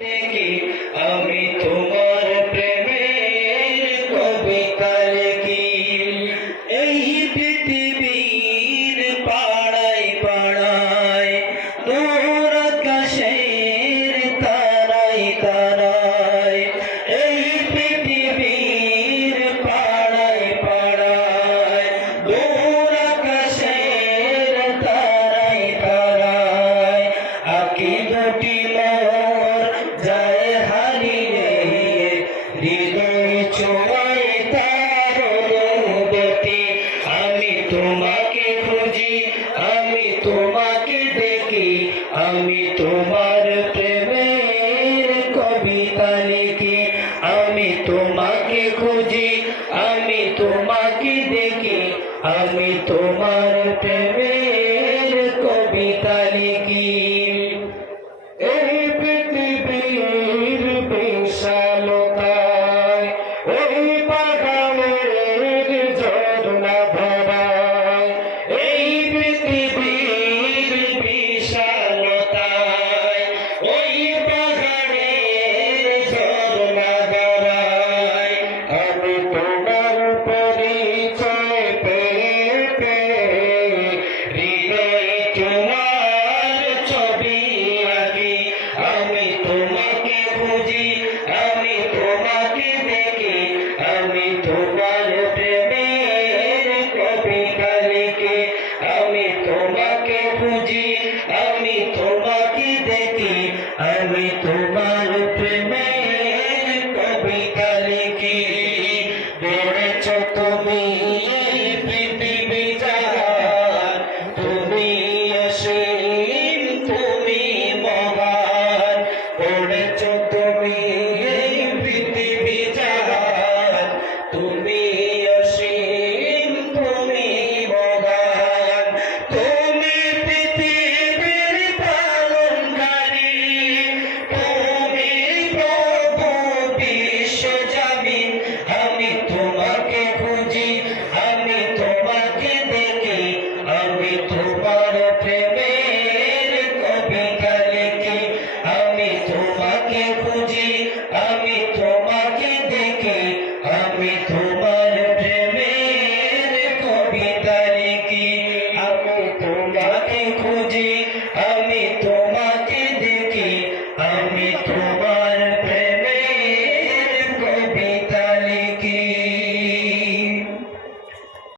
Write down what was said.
দেখি আমি তোমার প্রেমের কবিতা লিখি এই পৃথিবীর পাড়ায় পাড়ায় দূর আকাশের তারায় তারায় এই পৃথিবীর পাড়ায় পাড়ায় দূর আকাশের তারায় তারায় আঁকি দুটি যায় হারিয়ে হৃদয় ছোঁয়ায় তার অনুভূতি আমি তোমাকে খুঁজি আমি তোমাকে দেখি আমি তোমার প্রেমের কবিতা লিখি আমি তোমাকে খুঁজি আমি তোমাকে দেখি আমি তোমার প্রেমের কবিতা লিখি এই পৃথিবীর বিশালতায় ওই পাহাড়ের ঝর্ণা ধারায় এই পৃথিবীর বিশালতায় ওই পাহাড়ের ঝর্ণা ধারায় আমি তোমার পরিচয় পেয়ে পেয়ে হৃদয়ে তোমার ছবি আঁকি আমি তোমাকে খুঁজি আমি তোমাকে দেখি আমি তোমার প্রেমের কবিতা লিখি আমি তোমাকে খুঁজি আমি তোমাকে দেখি আমি তোমার প্রেমের কবিতা লিখি গড়েছ তুমি এই পৃথিবী জাহান তুমি অসীম তুমি মহান গড়েছ তুমি এই পৃথিবী জাহান তুমি অসীম তুমি মহান তুমি পৃথিবীর পালনকারী তুমি প্রভু বিশ্বজামিন আমি তোমাকে খুঁজি আমি তোমাকে দেখি আমি তোমার প্রেমে